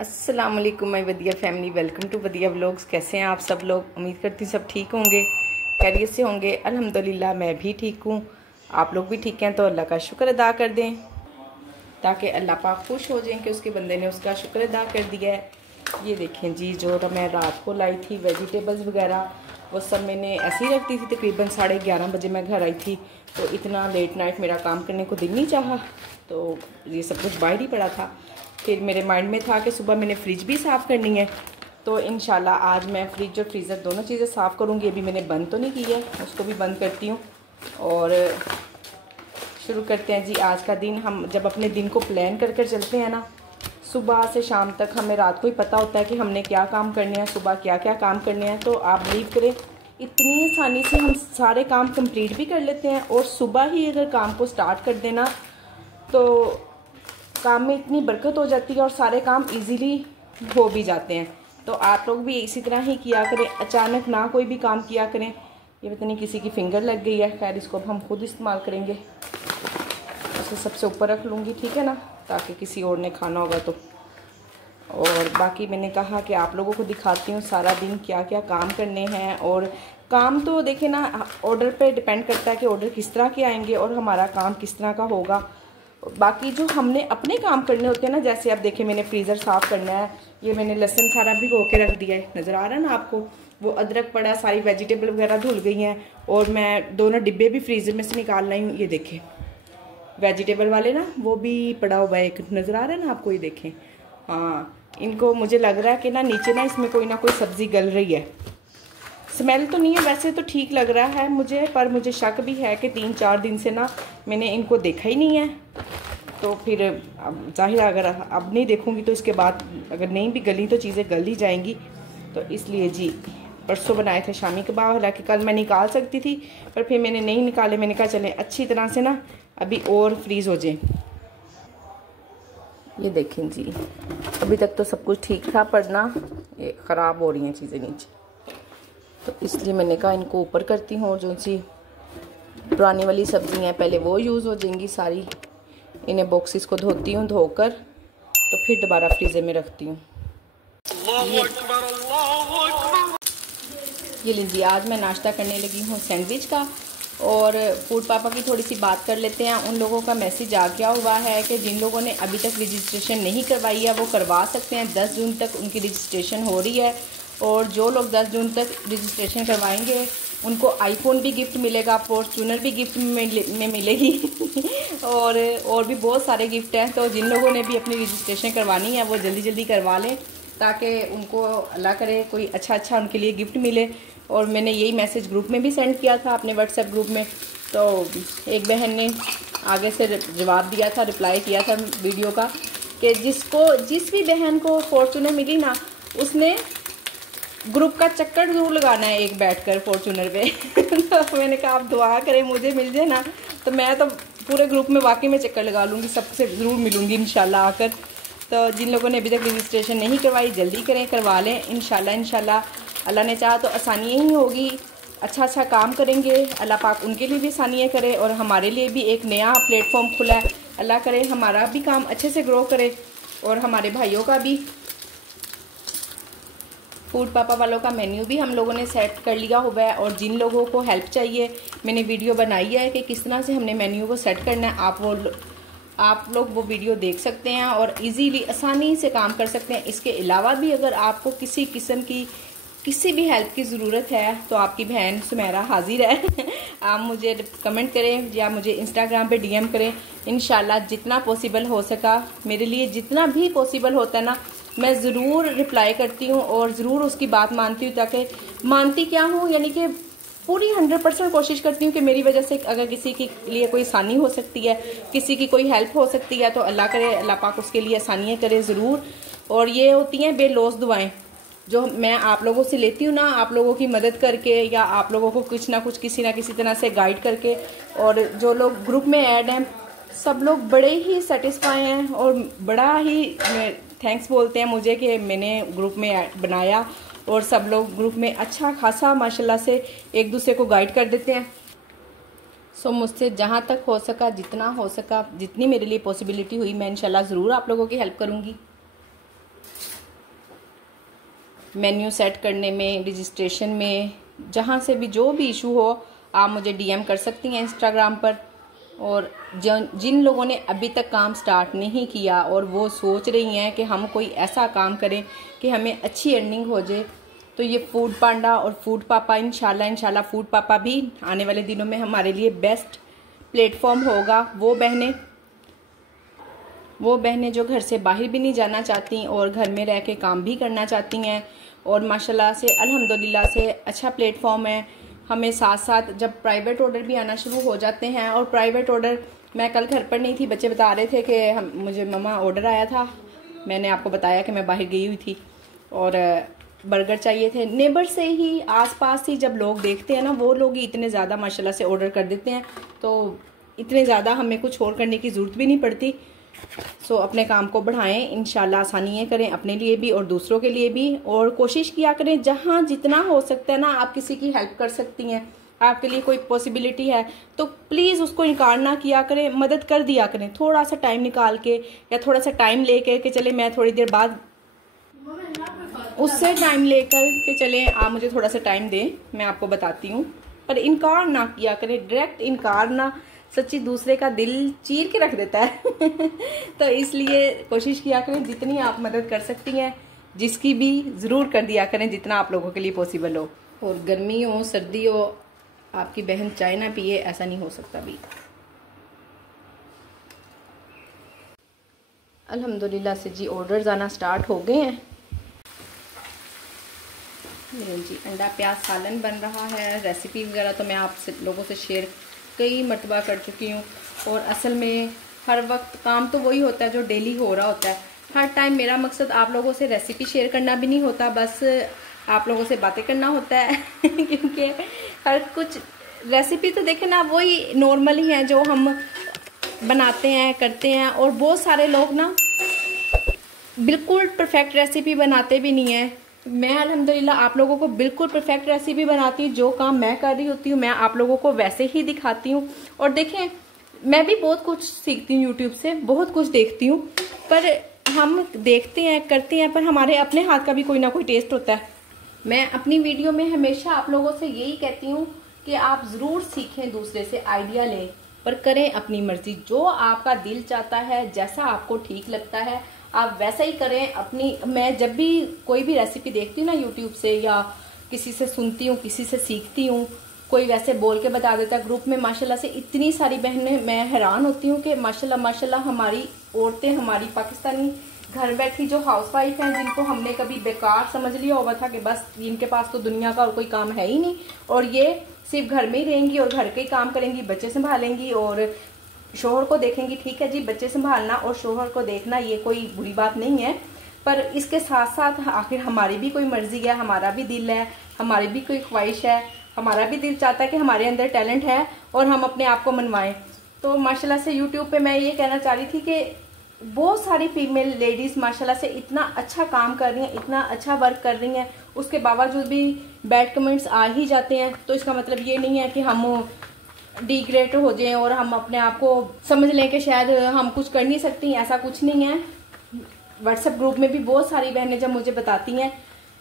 अस्सलाम वालेकुम my Vadiya family, welcome to Vadiya vlogs. कैसे हैं आप सब लोग? उम्मीद करती हूँ सब ठीक होंगे, खैरियत से होंगे। अल्हम्दुलिल्लाह मैं भी ठीक हूँ, आप लोग भी ठीक हैं तो अल्लाह का शुक्र अदा कर दें ताकि अल्लाह पाक खुश हो जाएं कि उसके बंदे ने उसका शुक्र अदा कर दिया है। ये देखें जी, जो मैं रात को लाई थी वेजिटेबल्स वगैरह वो सब मैंने ऐसे ही रख दी थी। तकरीबन 11:30 बजे मैं घर आई थी, तो इतना लेट नाइट मेरा काम करने को दिल नहीं चाहा, तो ये सब कुछ बाहर ही पड़ा था। फिर मेरे माइंड में था कि सुबह मैंने फ्रिज भी साफ़ करनी है, तो इंशाल्लाह आज मैं फ्रिज और फ्रीज़र दोनों चीज़ें साफ़ करूँगी। अभी मैंने बंद तो नहीं की है, उसको भी बंद करती हूँ और शुरू करते हैं जी आज का दिन। हम जब अपने दिन को प्लान कर कर चलते हैं ना, सुबह से शाम तक हमें रात को ही पता होता है कि हमने क्या काम करने हैं, सुबह क्या क्या काम करने हैं। तो आप बिलीव करें, इतनी आसानी से हम सारे काम कंप्लीट भी कर लेते हैं और सुबह ही अगर काम को स्टार्ट कर देना तो काम में इतनी बरकत हो जाती है और सारे काम इजीली हो भी जाते हैं। तो आप लोग भी इसी तरह ही किया करें, अचानक ना कोई भी काम किया करें। ये पता नहीं किसी की फिंगर लग गई है, खैर इसको अब हम खुद इस्तेमाल करेंगे। इसे सबसे ऊपर रख लूँगी, ठीक है ना, ताकि किसी और ने खाना होगा तो। और बाकी मैंने कहा कि आप लोगों को दिखाती हूँ सारा दिन क्या क्या काम करने हैं। और काम तो देखें ना, ऑर्डर पे डिपेंड करता है कि ऑर्डर किस तरह के आएंगे और हमारा काम किस तरह का होगा। बाकी जो हमने अपने काम करने होते हैं ना, जैसे अब देखें मैंने फ्रीज़र साफ़ करना है, ये मैंने लहसुन खारा भी धो के रख दिया है, नज़र आ रहा है ना आपको। वो अदरक पड़ा, सारी वेजिटेबल वगैरह धुल गई हैं और मैं दोनों डिब्बे भी फ्रीज़र में से निकाल लाई हूँ। ये देखें वेजिटेबल वाले ना, वो भी पड़ा हुआ है, एक नज़र आ रहा है ना आपको, ये देखें। हाँ, इनको मुझे लग रहा है कि ना नीचे ना इसमें कोई ना कोई सब्ज़ी गल रही है। स्मेल तो नहीं है, वैसे तो ठीक लग रहा है मुझे, पर मुझे शक भी है कि 3-4 दिन से ना मैंने इनको देखा ही नहीं है। तो फिर अब जाहिर अगर अब नहीं देखूंगी तो इसके बाद अगर नहीं भी गली तो चीज़ें गल ही जाएंगी। तो इसलिए जी परसों बनाए थे शामी कबाब, हालांकि कल मैं निकाल सकती थी पर फिर मैंने नहीं निकाले। मैंने कहा चलें अच्छी तरह से ना अभी और फ्रीज़ हो जाए। ये देखें जी, अभी तक तो सब कुछ ठीक था, पर ना ये ख़राब हो रही हैं चीज़ें नीचे, तो इसलिए मैंने कहा इनको ऊपर करती हूँ और जो सी पुरानी वाली सब्ज़ी हैं पहले वो यूज़ हो जाएंगी सारी। इन्हें बॉक्सेस को धोती हूँ, धोकर तो फिर दोबारा फ्रीज़र में रखती हूँ। ये लीजिए, आज मैं नाश्ता करने लगी हूँ सैंडविच का। और फूड पापा की थोड़ी सी बात कर लेते हैं। उन लोगों का मैसेज आ गया हुआ है कि जिन लोगों ने अभी तक रजिस्ट्रेशन नहीं करवाई है वो करवा सकते हैं। 10 जून तक उनकी रजिस्ट्रेशन हो रही है और जो लोग 10 जून तक रजिस्ट्रेशन करवाएंगे उनको आईफोन भी गिफ्ट मिलेगा, फॉर्चूनर भी गिफ्ट में मिलेगी और भी बहुत सारे गिफ्ट हैं। तो जिन लोगों ने भी अपनी रजिस्ट्रेशन करवानी है वो जल्दी जल्दी करवा लें ताकि उनको अल्लाह करे कोई अच्छा उनके लिए गिफ्ट मिले। और मैंने यही मैसेज ग्रुप में भी सेंड किया था, अपने व्हाट्सएप ग्रुप में। तो एक बहन ने आगे से जवाब दिया था, रिप्लाई किया था वीडियो का, कि जिस भी बहन को फॉर्चूनर मिली ना उसने ग्रुप का चक्कर जरूर लगाना है एक बैठकर फॉर्चूनर पे तो मैंने कहा आप दुआ करें मुझे मिल जाए ना, तो मैं तो पूरे ग्रुप में वाकई में चक्कर लगा लूँगी, सबसे ज़रूर मिलूँगी इंशाल्लाह आकर। तो जिन लोगों ने अभी तक रजिस्ट्रेशन नहीं करवाई जल्दी करें, करवा लें। इंशाल्लाह अल्लाह ने चाहा तो आसानियाँ ही होगी, अच्छा काम करेंगे, अल्लाह पाक उनके लिए भी आसानियाँ करे और हमारे लिए भी एक नया प्लेटफॉर्म खुला है। अल्लाह करे हमारा भी काम अच्छे से ग्रो करे और हमारे भाइयों का भी। फूड पापा वालों का मेन्यू भी हम लोगों ने सेट कर लिया हुआ है और जिन लोगों को हेल्प चाहिए मैंने वीडियो बनाई है कि किस तरह से हमने मेन्यू को सेट करना है। आप लोग वो वीडियो देख सकते हैं और इजीली आसानी से काम कर सकते हैं। इसके अलावा भी अगर आपको किसी किस्म की किसी भी हेल्प की ज़रूरत है तो आपकी बहन सुमेरा हाजिर है आप मुझे कमेंट करें या मुझे इंस्टाग्राम पे डीएम करें। इंशाल्लाह जितना पॉसिबल हो सका, मेरे लिए जितना भी पॉसिबल होता है ना, मैं ज़रूर रिप्लाई करती हूँ और ज़रूर उसकी बात मानती हूँ। ताकि मानती क्या हूँ, यानी कि पूरी 100% कोशिश करती हूँ कि मेरी वजह से अगर किसी के लिए कोई आसानी हो सकती है, किसी की कोई हेल्प हो सकती है, तो अल्लाह करे अल्लाह पाक उसके लिए आसानियाँ करे ज़रूर। और ये होती हैं बेलौस दुआएं जो मैं आप लोगों से लेती हूँ ना, आप लोगों की मदद करके या आप लोगों को कुछ ना कुछ किसी ना किसी तरह से गाइड करके। और जो लोग ग्रुप में ऐड हैं सब लोग बड़े ही सेटिस्फाई हैं और बड़ा ही थैंक्स बोलते हैं मुझे कि मैंने ग्रुप में बनाया और सब लोग ग्रुप में अच्छा खासा माशाल्लाह से एक दूसरे को गाइड कर देते हैं। सो मुझसे जहाँ तक हो सका, जितना हो सका, जितनी मेरे लिए पॉसिबिलिटी हुई, मैं इंशाल्लाह ज़रूर आप लोगों की हेल्प करूँगी। मेन्यू सेट करने में, रजिस्ट्रेशन में, जहाँ से भी जो भी इशू हो आप मुझे डीएम कर सकती हैं इंस्टाग्राम पर। और जिन लोगों ने अभी तक काम स्टार्ट नहीं किया और वो सोच रही हैं कि हम कोई ऐसा काम करें कि हमें अच्छी अर्निंग हो जाए, तो ये फूड पांडा और फूड पापा इंशाल्लाह फूड पापा भी आने वाले दिनों में हमारे लिए बेस्ट प्लेटफॉर्म होगा। वो बहनें जो घर से बाहर भी नहीं जाना चाहती और घर में रह के काम भी करना चाहती हैं, और माशाल्लाह से अल्हम्दुलिल्लाह से अच्छा प्लेटफॉर्म है। हमें साथ साथ जब प्राइवेट ऑर्डर भी आना शुरू हो जाते हैं, और प्राइवेट ऑर्डर, मैं कल घर पर नहीं थी, बच्चे बता रहे थे कि मुझे मम्मा ऑर्डर आया था, मैंने आपको बताया कि मैं बाहर गई हुई थी और बर्गर चाहिए थे। नेबर से ही, आसपास ही जब लोग देखते हैं ना, वो लोग ही इतने ज़्यादा माशाल्लाह से ऑर्डर कर देते हैं, तो इतने ज़्यादा हमें कुछ और करने की ज़रूरत भी नहीं पड़ती। सो अपने काम को बढ़ाएं, इंशाल्लाह आसानियाँ करें अपने लिए भी और दूसरों के लिए भी, और कोशिश किया करें जहाँ जितना हो सकता है ना आप किसी की हेल्प कर सकती हैं, आपके लिए कोई पॉसिबिलिटी है तो प्लीज़ उसको इनकार ना किया करें, मदद कर दिया करें, थोड़ा सा टाइम निकाल के या थोड़ा सा टाइम लेके कि चले मैं थोड़ी देर बाद, उससे टाइम लेकर के चले आप मुझे थोड़ा सा टाइम दें, मैं आपको बताती हूँ, पर इनकार ना किया करें। डायरेक्ट इनकार ना सच्ची दूसरे का दिल चीर के रख देता है तो इसलिए कोशिश किया करें जितनी आप मदद कर सकती हैं, जिसकी भी ज़रूर कर दिया करें जितना आप लोगों के लिए पॉसिबल हो। और गर्मी हो सर्दी हो, आपकी बहन चाय ना पिए ऐसा नहीं हो सकता भी। अल्हम्दुलिल्लाह से जी ऑर्डर्स आना स्टार्ट हो गए हैं। जी अंडा प्याज सालन बन रहा है। रेसिपी वगैरह तो मैं आप लोगों से शेयर कई मरतबा कर चुकी हूँ, और असल में हर वक्त काम तो वही होता है जो डेली हो रहा होता है। हर टाइम मेरा मकसद आप लोगों से रेसिपी शेयर करना भी नहीं होता, बस आप लोगों से बातें करना होता है क्योंकि हर कुछ रेसिपी तो देखें ना वही नॉर्मल ही है जो हम बनाते हैं करते हैं, और बहुत सारे लोग ना बिल्कुल परफेक्ट रेसिपी बनाते भी नहीं है। मैं अल्हम्दुलिल्लाह आप लोगों को बिल्कुल परफेक्ट रेसिपी बनाती हूँ, जो काम मैं कर रही होती हूँ मैं आप लोगों को वैसे ही दिखाती हूँ। और देखें मैं भी बहुत कुछ सीखती हूँ यूट्यूब से, बहुत कुछ देखती हूँ, पर हम देखते हैं करते हैं पर हमारे अपने हाथ का भी कोई ना कोई टेस्ट होता है। मैं अपनी वीडियो में हमेशा आप लोगों से यही कहती हूँ कि आप ज़रूर सीखें, दूसरे से आइडिया लें, पर करें अपनी मर्जी, जो आपका दिल चाहता है, जैसा आपको ठीक लगता है आप वैसा ही करें अपनी। मैं जब भी कोई भी रेसिपी देखती हूँ ना यूट्यूब से, या किसी से सुनती हूँ, किसी से सीखती हूँ, कोई वैसे बोल के बता देता है ग्रुप में, माशाल्लाह से इतनी सारी बहनें, मैं हैरान होती हूँ कि माशाल्लाह माशाल्लाह हमारी औरतें, हमारी पाकिस्तानी घर बैठी जो हाउसवाइफ हैं, जिनको हमने कभी बेकार समझ लिया हुआ था कि बस इनके पास तो दुनिया का और कोई काम है ही नहीं, और ये सिर्फ घर में ही रहेंगी और घर के ही काम करेंगी, बच्चे संभालेंगी और शोहर को देखेंगी। ठीक है जी, बच्चे संभालना और शोहर को देखना ये कोई बुरी बात नहीं है, पर इसके साथ साथ आखिर हमारी भी कोई मर्जी है, हमारा भी दिल है, हमारी भी कोई ख्वाहिश है, हमारा भी दिल चाहता है कि हमारे अंदर टैलेंट है और हम अपने आप को मनवाएं। तो माशाल्लाह से यूट्यूब पे मैं ये कहना चाह रही थी कि बहुत सारी फीमेल लेडीज माशाल्लाह से इतना अच्छा काम कर रही हैं, इतना अच्छा वर्क कर रही हैं, उसके बावजूद भी बैड कमेंट्स आ ही जाते हैं। तो इसका मतलब ये नहीं है कि हम डिग्रेड हो जाएं और हम अपने आप को समझ लें कि शायद हम कुछ कर नहीं सकती, ऐसा कुछ नहीं है। व्हाट्सएप ग्रुप में भी बहुत सारी बहनें जब मुझे बताती हैं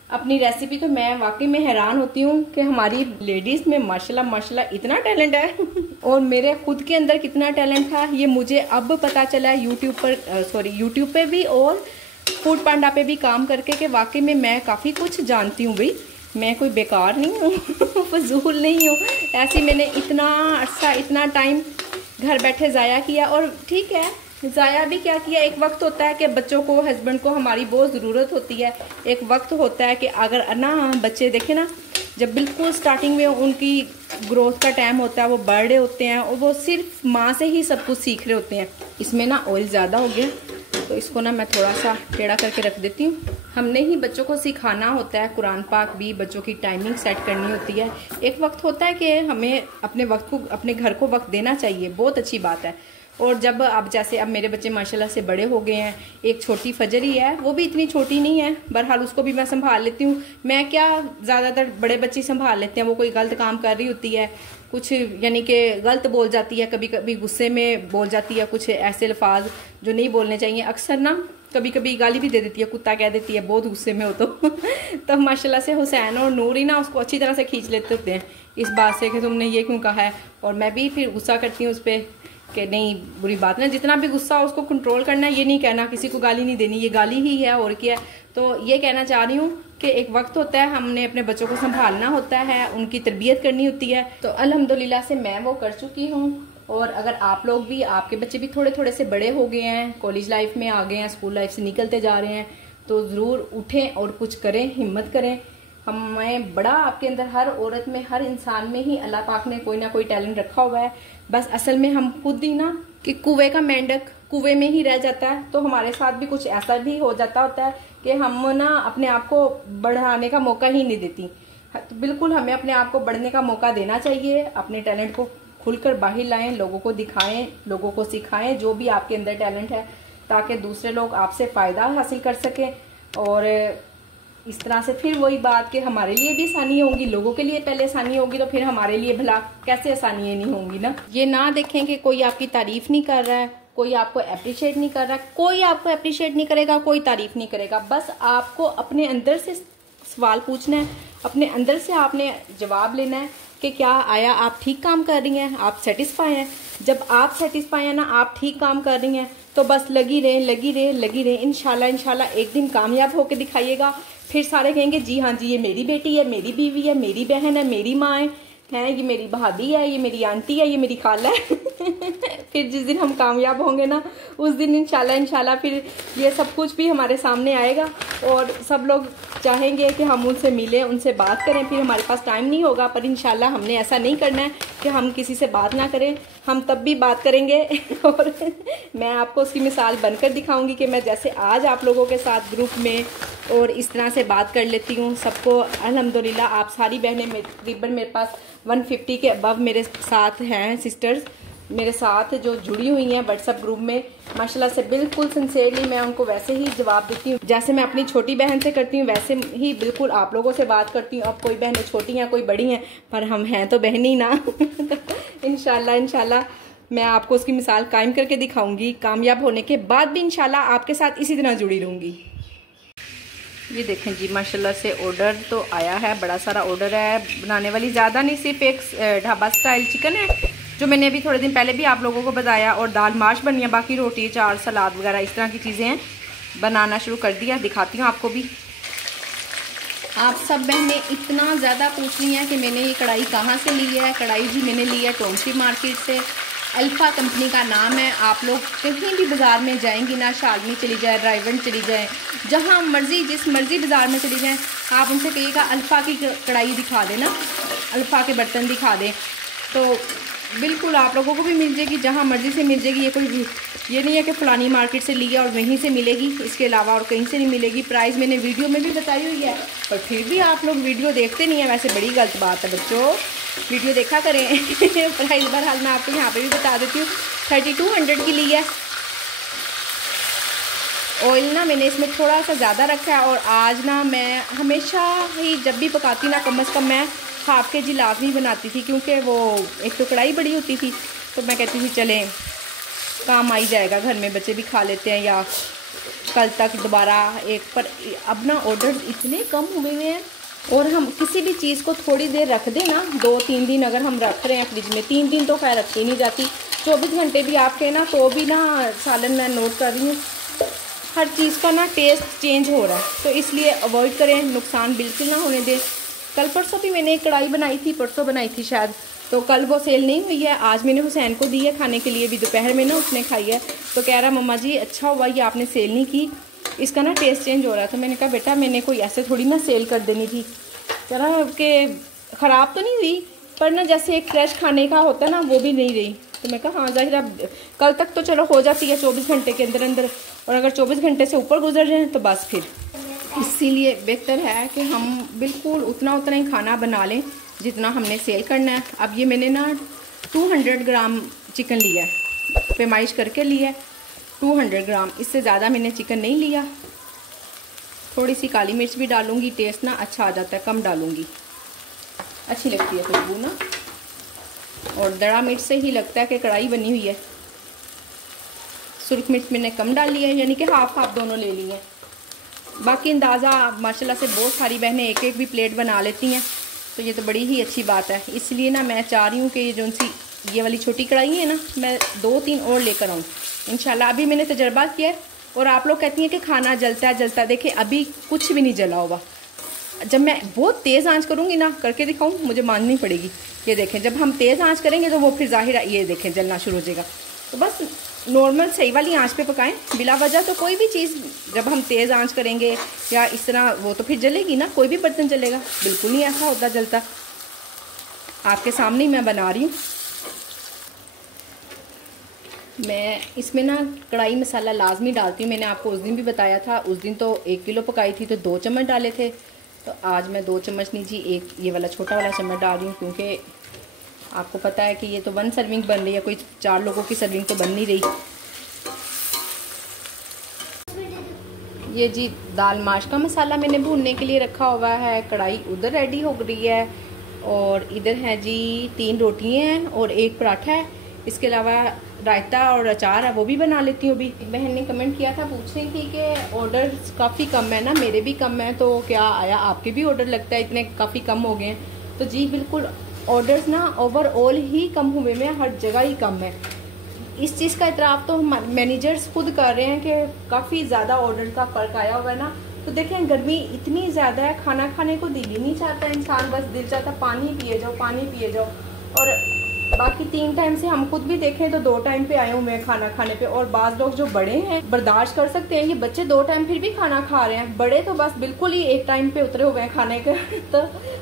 अपनी रेसिपी, तो मैं वाकई में हैरान होती हूँ कि हमारी लेडीज में माशाल्लाह माशाल्लाह इतना टैलेंट है और मेरे खुद के अंदर कितना टैलेंट था ये मुझे अब पता चला है यूट्यूब पे भी और फूड पांडा पे भी काम करके, कि वाकई में मैं काफ़ी कुछ जानती हूँ भाई, मैं कोई बेकार नहीं हूँ फजूल नहीं हूँ। ऐसे मैंने इतना अर्सा इतना टाइम घर बैठे ज़ाया किया, और ठीक है ज़ाया भी क्या किया, एक वक्त होता है कि बच्चों को, हस्बैंड को हमारी बहुत ज़रूरत होती है। एक वक्त होता है कि अगर ना बच्चे देखें ना, जब बिल्कुल स्टार्टिंग में उनकी ग्रोथ का टाइम होता है, वो बड़े होते हैं और वो सिर्फ माँ से ही सब कुछ सीख रहे होते हैं। इसमें ना ऑयल ज़्यादा हो गया तो इसको ना मैं थोड़ा सा टेढ़ा करके रख देती हूँ। हमने ही बच्चों को सिखाना होता है, कुरान पाक भी, बच्चों की टाइमिंग सेट करनी होती है। एक वक्त होता है कि हमें अपने वक्त को, अपने घर को वक्त देना चाहिए, बहुत अच्छी बात है। और जब अब जैसे अब मेरे बच्चे माशाल्लाह से बड़े हो गए हैं, एक छोटी फजरी है, वो भी इतनी छोटी नहीं है, बहरहाल उसको भी मैं संभाल लेती हूँ। मैं क्या, ज़्यादातर बड़े बच्चे संभाल लेते हैं, वो कोई गलत काम कर रही होती है, कुछ यानी कि गलत बोल जाती है, कभी कभी गुस्से में बोल जाती है कुछ ऐसे अल्फाज जो नहीं बोलने चाहिए। अक्सर ना कभी कभी गाली भी दे देती है, कुत्ता कह देती है, बहुत गुस्से में हो तो माशाल्लाह से हुसैन और नूर ही ना उसको अच्छी तरह से खींच लेते होते हैं इस बात से कि तुमने ये क्यों कहा है। और मैं भी फिर गुस्सा करती हूँ उस पर कि नहीं बुरी बात ना, जितना भी गुस्सा हो उसको कंट्रोल करना है, ये नहीं कहना किसी को गाली नहीं देनी, ये गाली ही है और क्या। तो ये कहना चाह रही हूँ कि एक वक्त होता है, हमने अपने बच्चों को संभालना होता है, उनकी तरबियत करनी होती है। तो अल्हम्दुलिल्लाह से मैं वो कर चुकी हूँ। और अगर आप लोग भी, आपके बच्चे भी थोड़े थोड़े से बड़े हो गए हैं, कॉलेज लाइफ में आ गए हैं, स्कूल लाइफ से निकलते जा रहे हैं, तो ज़रूर उठें और कुछ करें, हिम्मत करें। हमें बड़ा आपके अंदर, हर औरत में, हर इंसान में ही अल्लाह पाक ने कोई ना कोई टैलेंट रखा हुआ है। बस असल में हम खुद ही ना कि कुएं का मेंढक कुएं में ही रह जाता है। तो हमारे साथ भी कुछ ऐसा भी हो जाता होता है कि हम ना अपने आप को बढ़ाने का मौका ही नहीं देती। तो बिल्कुल हमें अपने आप को बढ़ने का मौका देना चाहिए, अपने टैलेंट को खुलकर बाहर लाएं, लोगों को दिखाएं, लोगों को सिखाएं जो भी आपके अंदर टैलेंट है, ताकि दूसरे लोग आपसे फ़ायदा हासिल कर सकें। और इस तरह से फिर वही बात कि हमारे लिए भी आसानी होगी, लोगों के लिए पहले आसानी होगी, तो फिर हमारे लिए भला कैसे आसानियाँ नहीं होंगी ना। ये ना देखें कि कोई आपकी तारीफ नहीं कर रहा है, कोई आपको अप्रिशिएट नहीं कर रहा, कोई आपको अप्रिशिएट नहीं करेगा, कोई तारीफ नहीं करेगा। बस आपको अपने अंदर से सवाल पूछना है, अपने अंदर से आपने जवाब लेना है कि क्या आया आप ठीक काम कर रही हैं, आप सेटिस्फाई हैं। जब आप सेटिस्फाई हैं ना, आप ठीक काम कर रही हैं, तो बस लगी रहें, लगी रहें, लगी रहें। इंशाल्लाह एक दिन कामयाब होकर दिखाइएगा। फिर सारे कहेंगे जी हाँ जी, ये मेरी बेटी है, मेरी बीवी है, मेरी बहन है, मेरी माँ है, ये मेरी भाभी है, ये मेरी आंटी है, ये मेरी खाला है। फिर जिस दिन हम कामयाब होंगे ना, उस दिन इंशाल्लाह फिर ये सब कुछ भी हमारे सामने आएगा और सब लोग चाहेंगे कि हम उनसे मिलें, उनसे बात करें। फिर हमारे पास टाइम नहीं होगा, पर इंशाल्लाह हमने ऐसा नहीं करना है कि हम किसी से बात ना करें, हम तब भी बात करेंगे। और मैं आपको उसकी मिसाल बनकर दिखाऊंगी कि मैं जैसे आज आप लोगों के साथ ग्रुप में और इस तरह से बात कर लेती हूँ सबको। अल्हम्दुलिल्लाह आप सारी बहनें तकरीबन मेरे पास 150 के अबव मेरे साथ हैं, सिस्टर्स मेरे साथ जो जुड़ी हुई हैं व्हाट्सएप ग्रुप में। माशाल्लाह से बिल्कुल सिंसियरली मैं उनको वैसे ही जवाब देती हूँ जैसे मैं अपनी छोटी बहन से करती हूँ, वैसे ही बिल्कुल आप लोगों से बात करती हूँ। अब कोई बहनें छोटी हैं, कोई बड़ी हैं, पर हम हैं तो बहन ही ना। तो इंशाल्लाह मैं आपको उसकी मिसाल कायम करके दिखाऊंगी। कामयाब होने के बाद भी इंशाल्लाह आपके साथ इसी तरह जुड़ी रहूँगी। ये देखें जी, माशाल्लाह से ऑर्डर तो आया है, बड़ा सारा ऑर्डर है। बनाने वाली ज़्यादा नहीं, सिर्फ एक ढाबा स्टाइल चिकन है जो मैंने अभी थोड़े दिन पहले भी आप लोगों को बताया, और दाल माश बनी है, बाकी रोटी, चार, सलाद वगैरह इस तरह की चीज़ें हैं। बनाना शुरू कर दिया, दिखाती हूँ आपको भी। आप सब बहनें इतना ज़्यादा पूछ रही हैं कि मैंने ये कढ़ाई कहाँ से ली है। कढ़ाई जी मैंने ली है टोंसी मार्केट से, अल्फ़ा कंपनी का नाम है। आप लोग कहीं भी बाज़ार में जाएंगी ना, शालनी चली जाए, ड्राइवन चली जाए, जहाँ मर्ज़ी जिस मर्ज़ी बाज़ार में चली जाएं, आप उनसे कहिएगा अल्फ़ा की कढ़ाई दिखा देना, अल्फ़ा के बर्तन दिखा दें, तो बिल्कुल आप लोगों को भी मिल जाएगी, जहाँ मर्ज़ी से मिल जाएगी। ये नहीं है कि फ़लानी मार्केट से लिया और वहीं से मिलेगी, इसके अलावा और कहीं से नहीं मिलेगी। प्राइस मैंने वीडियो में भी बताई हुई है, पर फिर भी आप लोग वीडियो देखते नहीं है। वैसे बड़ी गलत बात है बच्चों, वीडियो देखा करें। प्राइस बहरहाल मैं आपको यहाँ पे भी बता देती हूँ, 3200 की ली है। ऑयल ना मैंने इसमें थोड़ा सा ज़्यादा रखा है, और आज ना मैं हमेशा ही जब भी पकाती ना, कम से कम मैं हाफ़ के जी लाजमी बनाती थी, क्योंकि वो एक तो कढ़ाई बड़ी होती थी, तो मैं कहती थी चलें काम आ ही जाएगा, घर में बच्चे भी खा लेते हैं, या कल तक दोबारा एक। पर अब ना ऑर्डर इतने कम हुए हुए हैं, और हम किसी भी चीज़ को थोड़ी देर रख दें ना, 2-3 दिन अगर हम रख रहे हैं फ्रिज में, 3 दिन तो खैर रखी नहीं जाती, 24 घंटे भी आपके ना, तो भी ना सालन मैं नोट कर रही हूँ, हर चीज़ का ना टेस्ट चेंज हो रहा है। तो इसलिए अवॉइड करें, नुकसान बिल्कुल ना होने दें। कल परसों भी मैंने एक कढ़ाई बनाई थी, परसों बनाई थी शायद, तो कल वो सेल नहीं हुई है। आज मैंने हुसैन को दी है खाने के लिए, भी दोपहर में ना उसने खाई है, तो कह रहा मम्मा जी अच्छा हुआ ये आपने सेल नहीं की, इसका ना टेस्ट चेंज हो रहा है। तो मैंने कहा बेटा मैंने कोई ऐसे थोड़ी ना सेल कर देनी थी, कह रहा कि ख़राब तो नहीं हुई, पर ना जैसे एक फ्रेश खाने का होता है ना, वो भी नहीं रही। तो मैं कहा हाँ ज़ाहिर कल तक तो चलो हो जाती है 24 घंटे के अंदर अंदर, और अगर 24 घंटे से ऊपर गुजर जाए तो बस फिर। इसीलिए बेहतर है कि हम बिल्कुल उतना ही खाना बना लें जितना हमने सेल करना है। अब ये मैंने ना 200 ग्राम चिकन लिया है, पैमाइश करके लिया है 200 ग्राम, इससे ज़्यादा मैंने चिकन नहीं लिया। थोड़ी सी काली मिर्च भी डालूंगी, टेस्ट ना अच्छा आ जाता है, कम डालूंगी, अच्छी लगती है खुशबू ना, और दड़ा मिर्च से ही लगता है कि कढ़ाई बनी हुई है। सुरख मिर्च मैंने कम डाली है, यानी कि हाफ हाफ दोनों ले ली हैं। बाकी अंदाज़ा माशाल्लाह से बहुत सारी बहनें एक एक भी प्लेट बना लेती हैं, तो ये तो बड़ी ही अच्छी बात है। इसलिए ना मैं चाह रही हूँ कि ये वाली छोटी कढ़ाई है ना, मैं 2-3 और लेकर आऊँ इंशाल्लाह। अभी मैंने तजर्बा किया है और आप लोग कहती हैं कि खाना जलता है जलता है, देखिए अभी कुछ भी नहीं जला होगा। जब मैं बहुत तेज़ आंच करूँगी ना, करके दिखाऊँ, मुझे माननी पड़ेगी। ये देखें, जब हम तेज़ आंच करेंगे तो वो फिर ज़ाहिर है, ये देखें जलना शुरू हो जाएगा। तो बस नॉर्मल सही वाली आंच पे पकाएं, बिला वजह तो कोई भी चीज़ जब हम तेज़ आंच करेंगे या इस तरह, वो तो फिर जलेगी ना, कोई भी बर्तन जलेगा, बिल्कुल नहीं ऐसा होता जलता। आपके सामने ही मैं बना रही हूँ। मैं इसमें ना कढ़ाई मसाला लाजमी डालती हूँ। मैंने आपको उस दिन भी बताया था, उस दिन तो 1 किलो पकाई थी तो 2 चम्मच डाले थे, तो आज मैं 2 चम्मच नहीं जी, एक ये वाला छोटा वाला चम्मच डाल रही हूँ, क्योंकि आपको पता है कि ये तो 1 सर्विंग बन रही है, कोई 4 लोगों की सर्विंग तो बन नहीं रही। ये जी दाल माश का मसाला मैंने भूनने के लिए रखा हुआ है। कढ़ाई उधर रेडी हो गई है और इधर है जी 3 रोटियाँ हैं और 1 पराठा है। इसके अलावा रायता और अचार है, वो भी बना लेती हूँ। अभी बहन ने कमेंट किया था, पूछ रही थी कि ऑर्डर काफ़ी कम है ना, मेरे भी कम है, तो क्या आया आपके भी ऑर्डर लगता है इतने काफ़ी कम हो गए हैं? तो जी बिल्कुल, ऑर्डर्स ना ओवरऑल ही कम हुए में, हर जगह ही कम है। इस चीज़ का इतराफ़ तो मैनेजर्स खुद कर रहे हैं कि काफ़ी ज़्यादा ऑर्डर का फ़र्क आया हुआ है ना। तो देखें, गर्मी इतनी ज़्यादा है, खाना खाने को दिल ही नहीं चाहता इंसान, बस दिल चाहता पानी पिए जाओ, पानी पिए जाओ। और बाकी 3 टाइम से हम खुद भी देखें तो 2 टाइम पे आए हुए हैं खाना खाने पे। और बाज़ लोग जो बड़े हैं बर्दाश्त कर सकते हैं, ये बच्चे 2 टाइम फिर भी खाना खा रहे हैं, बड़े तो बस बिल्कुल ही 1 टाइम पे उतरे हुए हैं खाने के तो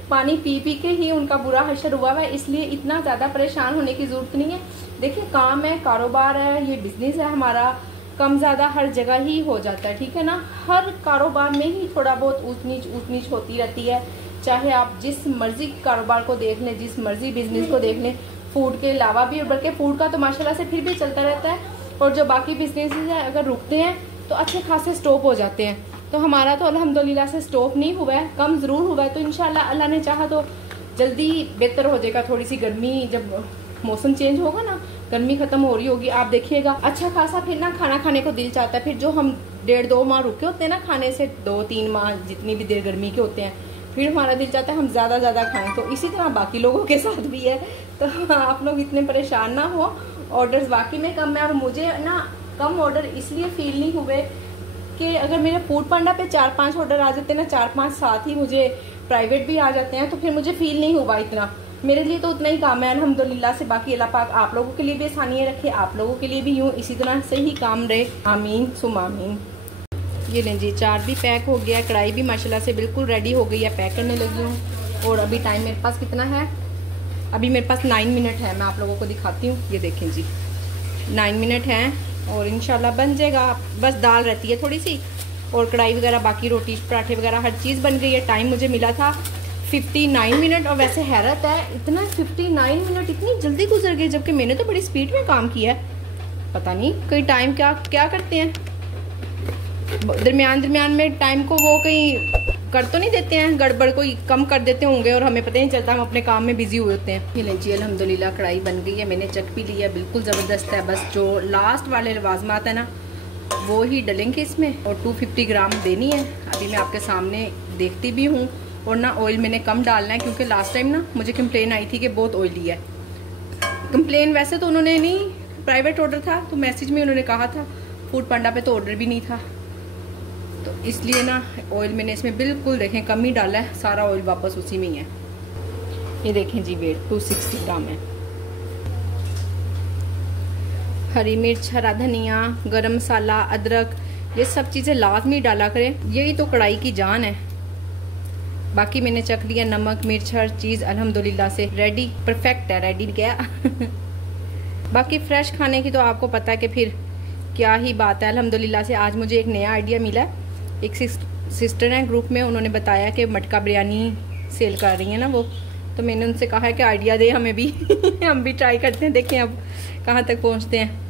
पानी पी पी के ही उनका बुरा हशर हुआ है। इसलिए इतना ज़्यादा परेशान होने की ज़रूरत नहीं है। देखिए, काम है, कारोबार है, ये बिजनेस है हमारा, कम ज़्यादा हर जगह ही हो जाता है, ठीक है ना। हर कारोबार में ही थोड़ा बहुत ऊंच नीच होती रहती है, चाहे आप जिस मर्जी कारोबार को देख लें, जिस मर्जी बिजनेस को देख लें। फूड के अलावा भी, बल्कि फूड का तो माशाल्लाह से फिर भी चलता रहता है, और जो बाकी बिजनेसेस हैं अगर रुकते हैं तो अच्छे खासे स्टॉप हो जाते हैं। तो हमारा तो अल्हम्दुलिल्लाह से स्टॉप नहीं हुआ है, कम ज़रूर हुआ है। तो इंशाल्लाह अल्लाह ने चाहा तो जल्दी बेहतर हो जाएगा। थोड़ी सी गर्मी, जब मौसम चेंज होगा ना, गर्मी खत्म हो रही होगी, आप देखिएगा अच्छा खासा फिर ना खाना खाने को दिल चाहता है। फिर जो हम 1.5-2 माह रुके होते हैं ना खाने से, 2-3 माह जितनी भी देर गर्मी के होते हैं, फिर हमारा दिल चाहता है हम ज़्यादा खाएं। तो इसी तरह बाकी लोगों के साथ भी है, तो आप लोग इतने परेशान ना हो। ऑर्डर्स वाकई में कम है, और मुझे ना कम ऑर्डर इसलिए फील नहीं हुए कि अगर मेरे फूड पांडा पे 4-5 ऑर्डर आ जाते हैं ना, 4-5 साथ ही मुझे प्राइवेट भी आ जाते हैं, तो फिर मुझे फील नहीं हुआ इतना। मेरे लिए तो उतना ही काम है अल्हम्दुलिल्लाह से। बाकी अल्लाह पाक आप लोगों के लिए भी आसानियाँ रखे, आप लोगों के लिए भी यूँ इसी तरह से ही काम रहे, आमीन सुम आमीन। ये लें जी, चाट भी पैक हो गया, कढ़ाई भी माशाल्लाह से बिल्कुल रेडी हो गई है, पैक करने लगी हूँ। और अभी टाइम मेरे पास कितना है, अभी मेरे पास 9 मिनट है, मैं आप लोगों को दिखाती हूँ। ये देखें जी, 9 मिनट हैं और इंशाल्लाह बन जाएगा। बस दाल रहती है थोड़ी सी, और कढ़ाई वगैरह, बाकी रोटी पराठे वगैरह हर चीज़ बन गई है। टाइम मुझे मिला था 59 मिनट, और वैसे हैरत है इतना 59 मिनट इतनी जल्दी गुजर गए, जबकि मैंने तो बड़ी स्पीड में काम किया है। पता नहीं कई टाइम क्या करते हैं, दरमियान में टाइम को वो कहीं कर तो नहीं देते हैं, गड़बड़ कोई कम कर देते होंगे और हमें पता नहीं चलता, हम अपने काम में बिजी हुए होते हैं। ये लीजिए अल्हम्दुलिल्लाह कढ़ाई बन गई है, मैंने चख भी लिया, बिल्कुल ज़बरदस्त है। बस जो लास्ट वाले लवाज़मात है ना, वो ही डलेंगे इसमें, और 250 ग्राम देनी है। अभी मैं आपके सामने देखती भी हूँ। और ना ऑयल मैंने कम डालना है, क्योंकि लास्ट टाइम ना मुझे कंप्लेन आई थी कि बहुत ऑयली है। कंप्लेन वैसे तो उन्होंने नहीं, प्राइवेट ऑर्डर था तो मैसेज में उन्होंने कहा था, फूड पांडा पे तो ऑर्डर भी नहीं था, तो इसलिए ना ऑयल मैंने इसमें बिल्कुल देखें कम ही डाला है, सारा ऑयल वापस उसी में ही है। ये देखें जी, वेट 260 ग्राम है। हरी मिर्च, हरा धनिया, गरम मसाला, अदरक, ये सब चीज़ें लाजमी डाला करें, यही तो कढ़ाई की जान है। बाकी मैंने चख लिया, नमक मिर्च हर चीज़ अल्हम्दुलिल्लाह से रेडी, परफेक्ट है, रेडी गया बाकी फ्रेश खाने की तो आपको पता है कि फिर क्या ही बात है। अल्हम्दुलिल्लाह से आज मुझे एक नया आइडिया मिला। एक सिस्टर हैं ग्रुप में, उन्होंने बताया कि मटका बिरयानी सेल कर रही है ना वो, तो मैंने उनसे कहा है कि आइडिया दे हमें भी हम भी ट्राई करते हैं, देखें अब कहाँ तक पहुँचते हैं।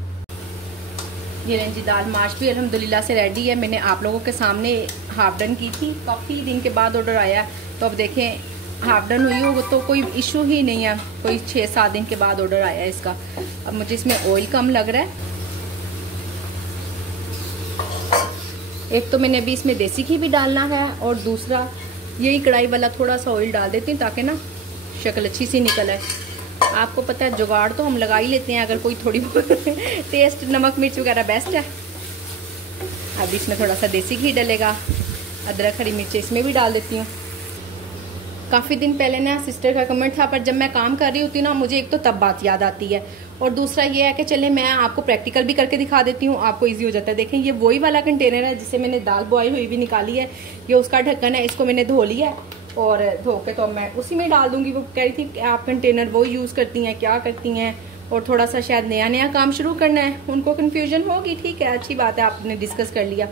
ये रंजी दाल माश भी अल्हम्दुलिल्लाह से रेडी है। मैंने आप लोगों के सामने हाफ डन की थी, काफ़ी दिन के बाद ऑर्डर आया, तो अब देखें हाफ डन हुई हो तो कोई इशू ही नहीं है, कोई 6-7 दिन के बाद ऑर्डर आया है इसका। अब मुझे इसमें ऑयल कम लग रहा है, एक तो मैंने अभी इसमें देसी घी भी डालना है और दूसरा यही कढ़ाई वाला थोड़ा सा ऑयल डाल देती हूँ ताकि ना शक्ल अच्छी सी निकल आए। आपको पता है जुगाड़ तो हम लगा ही लेते हैं, अगर कोई थोड़ी बहुत टेस्ट नमक मिर्च वगैरह बेस्ट है। अब इसमें थोड़ा सा देसी घी डलेगा, अदरक हरी मिर्च इसमें भी डाल देती हूँ। काफ़ी दिन पहले ना सिस्टर का कमेंट था, पर जब मैं काम कर रही होती हूँ ना मुझे एक तो तब बात याद आती है और दूसरा ये है कि चले मैं आपको प्रैक्टिकल भी करके दिखा देती हूँ, आपको इजी हो जाता है। देखें ये वही वाला कंटेनर है जिसे मैंने दाल बॉयल हुई भी निकाली है, ये उसका ढक्कन है, इसको मैंने धो लिया है और धो के तो मैं उसी में डाल दूँगी। वो कह रही थी कि आप कंटेनर वो यूज़ करती हैं, क्या करती हैं, और थोड़ा सा शायद नया नया काम शुरू करना है, उनको कन्फ्यूजन होगी। ठीक है, अच्छी बात है, आपने डिस्कस कर लिया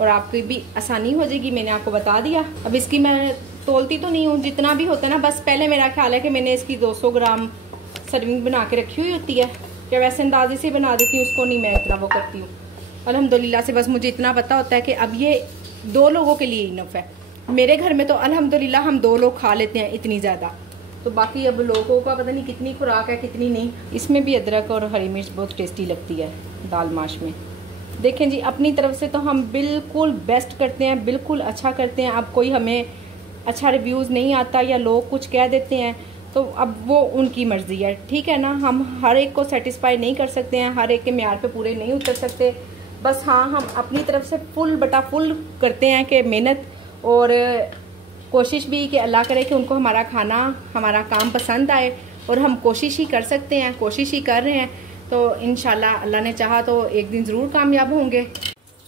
और आपकी भी आसानी हो जाएगी, मैंने आपको बता दिया। अब इसकी मैं तोलती तो नहीं हूँ, जितना भी होता है ना, बस पहले मेरा ख्याल है कि मैंने इसकी 200 ग्राम सर्विंग बना के रखी हुई होती है, क्या वैसे अंदाजे से बना देती हूँ, उसको नहीं मैं इतना वो करती हूँ अल्हम्दुलिल्लाह से। बस मुझे इतना पता होता है कि अब ये 2 लोगों के लिए इनफ है। मेरे घर में तो अल्हम्दुलिल्लाह हम 2 लोग खा लेते हैं इतनी ज़्यादा, तो बाकी अब लोगों का पता नहीं कितनी खुराक है कितनी नहीं। इसमें भी अदरक और हरी मिर्च बहुत टेस्टी लगती है दाल माश में। देखें जी, अपनी तरफ से तो हम बिल्कुल बेस्ट करते हैं, बिल्कुल अच्छा करते हैं। अब कोई हमें अच्छा रिव्यूज़ नहीं आता या लोग कुछ कह देते हैं तो अब वो उनकी मर्ज़ी है, ठीक है ना। हम हर एक को सेटिस्फाई नहीं कर सकते हैं, हर एक के म्यार पे पूरे नहीं उतर सकते। बस हाँ, हम अपनी तरफ से फुल बटा फुल करते हैं कि मेहनत और कोशिश भी कि अल्लाह करे कि उनको हमारा खाना हमारा काम पसंद आए, और हम कोशिश ही कर सकते हैं, कोशिश ही कर रहे हैं। तो इंशाल्लाह अल्लाह ने चाहा तो एक दिन ज़रूर कामयाब होंगे।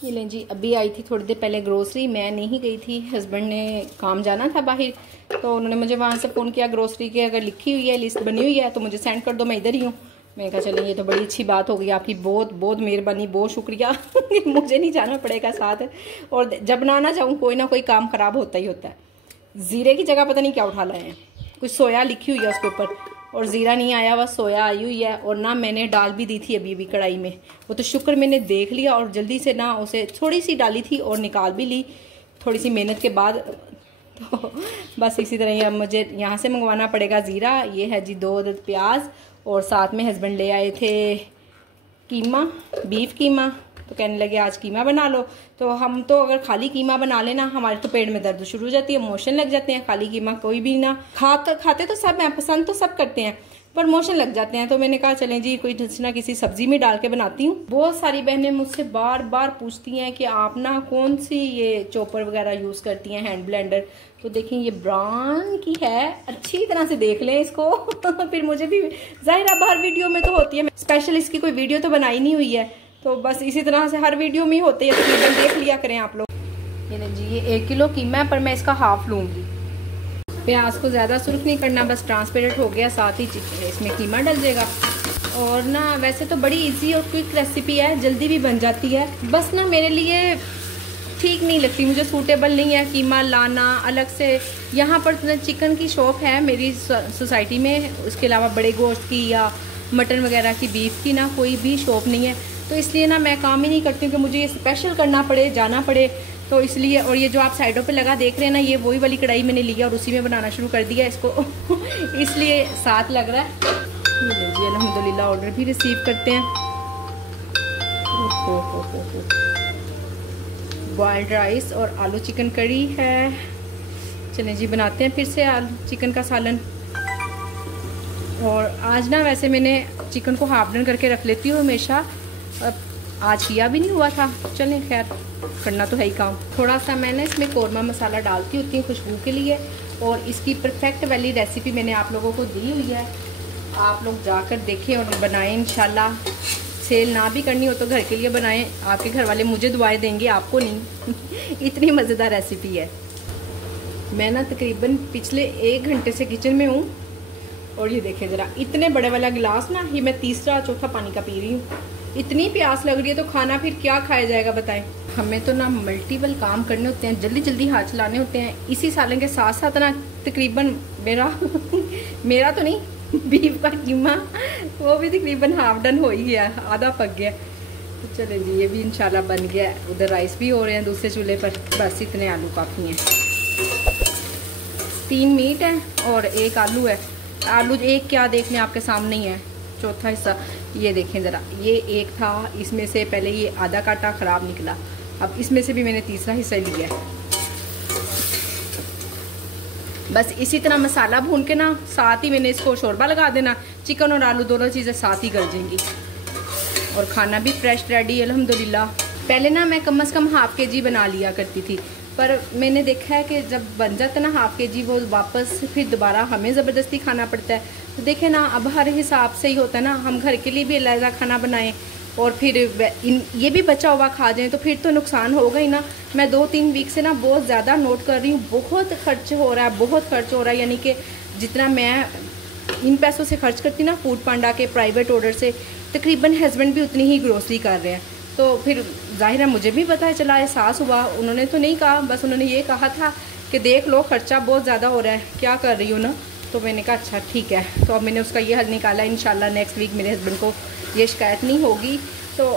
ये लें जी, अभी आई थी थोड़ी देर पहले ग्रोसरी, मैं नहीं गई थी, हस्बैंड ने काम जाना था बाहर, तो उन्होंने मुझे वहाँ से फ़ोन किया ग्रोसरी की अगर लिखी हुई है, लिस्ट बनी हुई है तो मुझे सेंड कर दो, मैं इधर ही हूँ। मैं कहा चलें ये तो बड़ी अच्छी बात हो गई, आपकी बहुत बहुत मेहरबानी, बहुत शुक्रिया मुझे नहीं जाना पड़ेगा साथ। और जब ना जाऊँ कोई ना कोई काम ख़राब होता ही होता है। ज़ीरे की जगह पता नहीं क्या उठा लाए हैं, कुछ सोया लिखी हुई है उसके ऊपर और ज़ीरा नहीं आया, बस सोया आई हुई है। और ना मैंने डाल भी दी थी अभी कढ़ाई में, वो तो शुक्र मैंने देख लिया और जल्दी से ना उसे थोड़ी सी डाली थी और निकाल भी ली थोड़ी सी मेहनत के बाद। तो बस इसी तरह अब मुझे यहाँ से मंगवाना पड़ेगा ज़ीरा। ये है जी 2 अदद प्याज, और साथ में हस्बैंड ले आए थे कीमा, बीफ कीमा, तो कहने लगे आज कीमा बना लो। तो हम तो अगर खाली कीमा बना लेना हमारे तो पेट में दर्द शुरू हो जाती है, मोशन लग जाते हैं। खाली कीमा कोई भी ना खाते तो सब हैं, पसंद तो सब करते हैं, पर मोशन लग जाते हैं। तो मैंने कहा चलें जी कोई ना किसी सब्जी में डाल के बनाती हूँ। बहुत सारी बहनें मुझसे बार बार पूछती हैं कि आप ना कौन सी ये चॉपर वगैरह यूज़ करती हैं, हैंड ब्लेंडर। तो देखें ये ब्रांड की है, अच्छी तरह से देख लें इसको फिर मुझे भी ज़ाहिर बाहर वीडियो में तो होती है, स्पेशल इसकी कोई वीडियो तो बनाई नहीं हुई है, तो बस इसी तरह से हर वीडियो में ही होते हैं, तकरीबन देख लिया करें आप लोग। ये जी ये 1 किलो कीमा है, पर मैं इसका हाफ लूँगी। प्याज को ज़्यादा सुर्ख नहीं करना, बस ट्रांसपेरेंट हो गया, साथ ही इसमें कीमा डल जाएगा। और ना वैसे तो बड़ी इजी और क्विक रेसिपी है, जल्दी भी बन जाती है, बस ना मेरे लिए ठीक नहीं लगती, मुझे सूटेबल नहीं है कीमा लाना अलग से। यहाँ पर चिकन की शॉप है मेरी सोसाइटी में, उसके अलावा बड़े गोश्त की या मटन वगैरह की, बीफ की ना कोई भी शॉप नहीं है, तो इसलिए ना मैं काम ही नहीं करती हूँ कि मुझे ये स्पेशल करना पड़े, जाना पड़े, तो इसलिए। और ये जो आप साइडों पे लगा देख रहे हैं ना, ये वही वाली कढ़ाई मैंने लिया और उसी में बनाना शुरू कर दिया इसको इसलिए साथ लग रहा है। जी अल्हम्दुलिल्लाह ऑर्डर भी रिसीव करते हैं। बॉइल्ड राइस और आलू चिकन करी है। चलें जी बनाते हैं फिर से आलू चिकन का सालन। और आज ना वैसे मैंने चिकन को हाफ डन करके रख लेती हूँ हमेशा, आज किया भी नहीं हुआ था, चलें खैर करना तो है ही काम। थोड़ा सा मैंने इसमें कौरमा मसाला डालती होती हूँ खुशबू के लिए, और इसकी परफेक्ट वाली रेसिपी मैंने आप लोगों को दी हुई है, आप लोग जाकर देखें और बनाएं इंशाल्लाह। सेल ना भी करनी हो तो घर के लिए बनाएं, आपके घर वाले मुझे दुआएं देंगे, आपको नहीं इतनी मज़ेदार रेसिपी है। मैं ना तकरीबन पिछले 1 घंटे से किचन में हूँ, और ये देखें ज़रा इतने बड़े वाला गिलास ना, ये मैं 3रा चौथा पानी का पी रही हूँ। इतनी प्यास लग रही है तो खाना फिर क्या खाया जाएगा बताएं। हमें तो ना मल्टीपल काम करने होते हैं, जल्दी जल्दी हाथ चलाने होते हैं। इसी सालन के साथ साथ ना तकरीबन मेरा तो नहीं, बीफ का कीमा वो भी तकरीबन हाफ डन हो ही गया, आधा पक गया। तो चलें जी ये भी इंशाल्लाह बन गया। उधर राइस भी हो रहे हैं दूसरे चूल्हे पर, बस इतने आलू काफ़ी हैं। 3 मीट है और 1 आलू है। आलू एक क्या देख लें आपके सामने ही है, चौथा हिस्सा ये देखें ज़रा, ये 1 था, इसमें से पहले ये आधा काटा ख़राब निकला, अब इसमें से भी मैंने तीसरा हिस्सा लिया है। बस इसी तरह मसाला भून के ना साथ ही मैंने इसको शोरबा लगा देना। चिकन और आलू दोनों चीज़ें साथ ही गल जाएंगी और खाना भी फ्रेश रेडी अल्हम्दुलिल्लाह। पहले ना मैं कम से कम हाफ़ के जी बना लिया करती थी, पर मैंने देखा है कि जब बन जाता है ना हाफ़ के जी, वो वापस फिर दोबारा हमें ज़बरदस्ती खाना पड़ता है। तो देखें ना, अब हर हिसाब से ही होता है ना, हम घर के लिए भी अलग खाना बनाएं और फिर ये भी बचा हुआ खा जाएं तो फिर तो नुकसान होगा ही ना। मैं 2-3 वीक से ना बहुत ज़्यादा नोट कर रही हूँ, बहुत खर्च हो रहा है, बहुत खर्च हो रहा है। यानी कि जितना मैं इन पैसों से खर्च करती ना फूड पांडा के प्राइवेट ऑर्डर से, तकरीबन हस्बैंड भी उतनी ही ग्रोसरी कर रहे हैं। तो फिर जाहिर है मुझे भी पता चला, एहसास हुआ। उन्होंने तो नहीं कहा, बस उन्होंने ये कहा था कि देख लो खर्चा बहुत ज़्यादा हो रहा है, क्या कर रही हो ना। तो मैंने कहा अच्छा ठीक है। तो अब मैंने उसका ये हल निकाला, इंशाल्लाह नेक्स्ट वीक मेरे हस्बैंड को ये शिकायत नहीं होगी। तो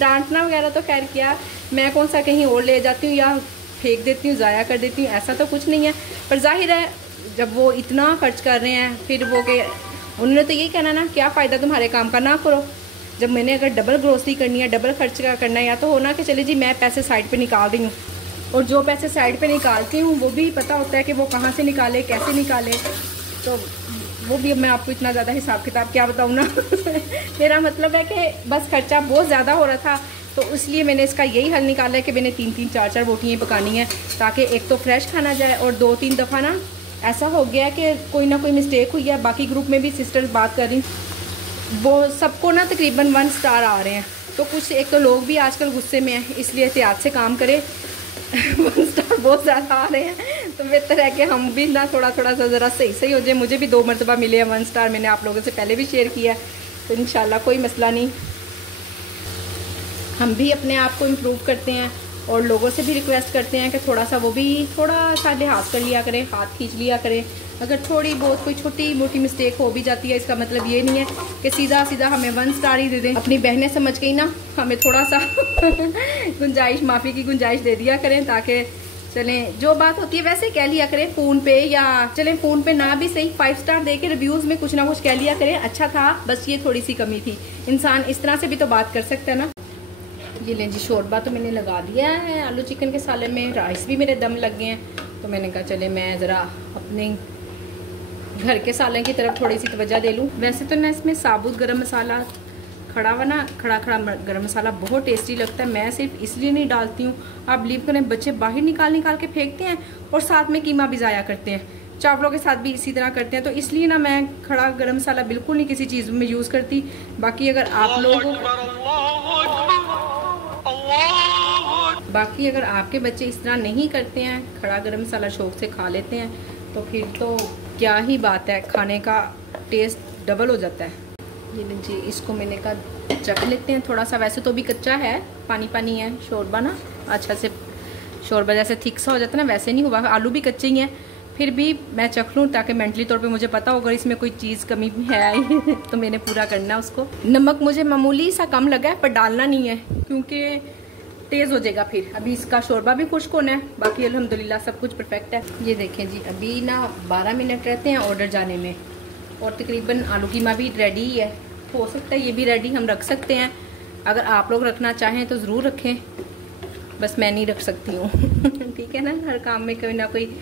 डांटना वगैरह तो खैर क्या, मैं कौन सा कहीं और ले जाती हूँ या फेंक देती हूँ, ज़ाया कर देती हूँ, ऐसा तो कुछ नहीं है। पर जाहिर है जब वो इतना खर्च कर रहे हैं, फिर वो के उन्होंने तो यही कहना ना, क्या फ़ायदा तुम्हारे काम का, ना करो। जब मैंने अगर डबल ग्रोसरी करनी है, डबल खर्च का करना है, या तो होना कि चले जी मैं पैसे साइड पे निकाल रही हूँ, और जो पैसे साइड पे निकालती हूँ वो भी पता होता है कि वो कहाँ से निकाले, कैसे निकाले। तो वो भी मैं आपको इतना ज़्यादा हिसाब किताब क्या बताऊँ ना। मेरा मतलब है कि बस खर्चा बहुत ज़्यादा हो रहा था, तो इसलिए मैंने इसका यही हल निकाला है कि मैंने 3-3 4-4 रोटियाँ पकानी है, ताकि एक तो फ्रेश खाना जाए, और 2-3 दफ़ा ना ऐसा हो गया कि कोई ना कोई मिस्टेक हुई है। बाकी ग्रुप में भी सिस्टर्स बात कर रही, वो सबको ना तकरीबन 1 स्टार आ रहे हैं। तो कुछ एक तो लोग भी आजकल गुस्से में हैं, इसलिए एहतियात से काम करें। 1 स्टार बहुत ज़्यादा आ रहे हैं, तो बेहतर है कि हम भी ना थोड़ा थोड़ा सा ज़रा सही हो जाए। मुझे भी 2 मरतबा मिले हैं 1 स्टार, मैंने आप लोगों से पहले भी शेयर किया, तो इंशाल्लाह कोई मसला नहीं। हम भी अपने आप को इम्प्रूव करते हैं और लोगों से भी रिक्वेस्ट करते हैं कि थोड़ा सा वो भी थोड़ा सा लिहाज कर लिया करें, हाथ खींच लिया करें। अगर थोड़ी बहुत कोई छोटी मोटी मिस्टेक हो भी जाती है, इसका मतलब ये नहीं है कि सीधा सीधा हमें 1 स्टार ही दे दें। अपनी बहनें समझ गई ना, हमें थोड़ा सा गुंजाइश, माफ़ी की गुंजाइश दे दिया करें, ताकि चलें जो बात होती है वैसे कह लिया करें फ़ोन पे, या चलें फ़ोन पे ना भी सही 5 स्टार दे के रिव्यूज़ में कुछ ना कुछ कह लिया करें, अच्छा था, बस ये थोड़ी सी कमी थी। इंसान इस तरह से भी तो बात कर सकता है ना। ये लें जी, शोरबा तो मैंने लगा दिया है आलू चिकन के साले में, राइस भी मेरे दम लग गए हैं। तो मैंने कहा चले मैं ज़रा अपने घर के सालन की तरफ थोड़ी सी तवज्जो दे लूँ। वैसे तो मैं इसमें साबुत गरम मसाला, खड़ा गरम मसाला बहुत टेस्टी लगता है, मैं सिर्फ इसलिए नहीं डालती हूँ, आप बिलीव करें बच्चे बाहर निकाल के फेंकते हैं और साथ में कीमा भी ज़ाया करते हैं। चावलों के साथ भी इसी तरह करते हैं, तो इसलिए ना मैं खड़ा गरम मसाला बिल्कुल नहीं किसी चीज़ में यूज़ करती। बाकी अगर आपके बच्चे इस तरह नहीं करते हैं, खड़ा गरम मसाला शौक से खा लेते हैं, तो फिर तो क्या ही बात है, खाने का टेस्ट डबल हो जाता है। ये लीजिए, इसको मैंने कहा चख लेते हैं थोड़ा सा। वैसे तो भी कच्चा है, पानी पानी है शोरबा ना, अच्छा से शोरबा जैसे थिक सा हो जाता है ना, वैसे नहीं हुआ, आलू भी कच्चे ही हैं, फिर भी मैं चख लूँ ताकि मेंटली तौर पे मुझे पता होगा इसमें कोई चीज़ कमी है तो मैंने पूरा करना है उसको। नमक मुझे मामूली सा कम लगा है, पर डालना नहीं है क्योंकि तेज़ हो जाएगा फिर। अभी इसका शोरबा भी खुश्क होना है, बाकी अल्हम्दुलिल्लाह सब कुछ परफेक्ट है। ये देखें जी, अभी ना 12 मिनट रहते हैं ऑर्डर जाने में, और तकरीबन आलू कीमा भी रेडी ही है। हो सकता है ये भी रेडी हम रख सकते हैं, अगर आप लोग रखना चाहें तो ज़रूर रखें, बस मैं नहीं रख सकती हूँ ठीक है ना, हर काम में कोई ना कोई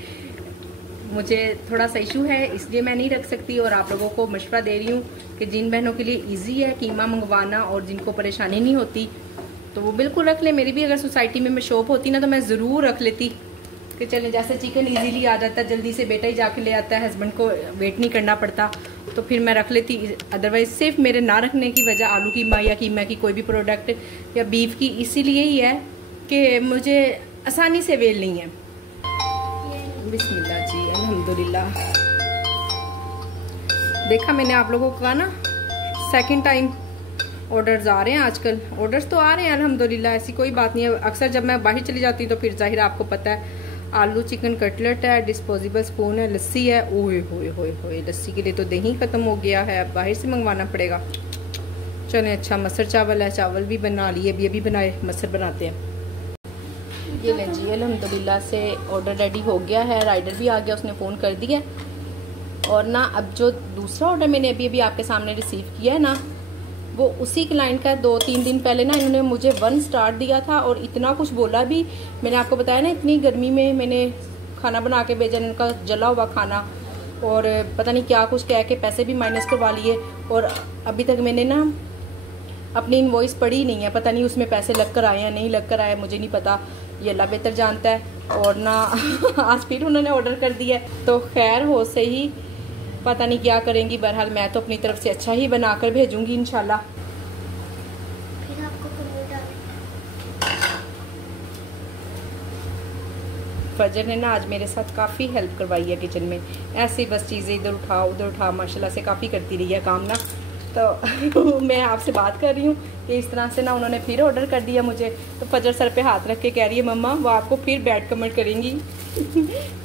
मुझे थोड़ा सा इशू है, इसलिए मैं नहीं रख सकती। और आप लोगों को मशवरा दे रही हूँ कि जिन बहनों के लिए ईजी है कीमा मंगवाना और जिनको परेशानी नहीं होती, तो वो बिल्कुल रख ले। मेरी भी अगर सोसाइटी में मैं शॉप होती ना, तो मैं ज़रूर रख लेती कि चले जैसे चिकन इजीली आ जाता है, जल्दी से बेटा ही जाके ले आता है, हस्बैंड को वेट नहीं करना पड़ता, तो फिर मैं रख लेती। अदरवाइज़ सिर्फ मेरे ना रखने की वजह आलू कीमा या कीमा की कोई भी प्रोडक्ट या बीफ की इसीलिए ही है कि मुझे आसानी से वेल नहीं है। बिस्मिल्लाह जी, अल्हम्दुलिल्लाह। देखा मैंने आप लोगों को कहा ना, सेकंड टाइम ऑर्डर्स आ रहे हैं आजकल, ऑर्डर्स तो आ रहे हैं अल्हम्दुलिल्लाह, ऐसी कोई बात नहीं है। अक्सर जब मैं बाहर चली जाती हूँ तो फिर जाहिर आपको पता है, आलू चिकन कटलेट है, डिस्पोजेबल स्पून है, लस्सी है। ओए होए होए होए, लस्सी के लिए तो दही ख़त्म हो गया है, अब बाहर से मंगवाना पड़ेगा। चलें, अच्छा मसर चावल है, चावल भी बना लिए, अभी बनाए, मसर बनाते हैं। ये लें जी, अल्हम्दुलिल्लाह से ऑर्डर रेडी हो गया है, राइडर भी आ गया, उसने फ़ोन कर दिया। और ना अब जो दूसरा ऑर्डर मैंने अभी आपके सामने रिसीव किया है ना, वो उसी क्लाइंट का 2-3 दिन पहले ना इन्होंने मुझे 1 स्टार दिया था और इतना कुछ बोला भी। मैंने आपको बताया ना इतनी गर्मी में मैंने खाना बना के भेजा, इनका जला हुआ खाना, और पता नहीं क्या कुछ कह के पैसे भी माइनस करवा लिए। और अभी तक मैंने ना अपनी इनवॉइस पढ़ी नहीं है, पता नहीं उसमें पैसे लग कर आए या नहीं लग कर आए, मुझे नहीं पता, ये अल्लाह बेहतर जानता है। और ना आज फिर उन्होंने ऑर्डर कर दिया, तो खैर हो से ही पता नहीं क्या करेंगी। बहरहाल मैं तो अपनी तरफ से अच्छा ही बनाकर भेजूंगी इंशाल्लाह। फिर आपको फजर ने ना आज मेरे साथ काफ़ी हेल्प करवाई है किचन में, ऐसी बस चीज़ें इधर उठा उधर उठा माशाल्लाह से काफ़ी करती रही है काम ना। तो मैं आपसे बात कर रही हूँ कि इस तरह से ना उन्होंने फिर ऑर्डर कर दिया मुझे। तो फजर सर पे हाथ रख के कह रही है मम्मा वो आपको फिर बैड कमेंट करेंगी।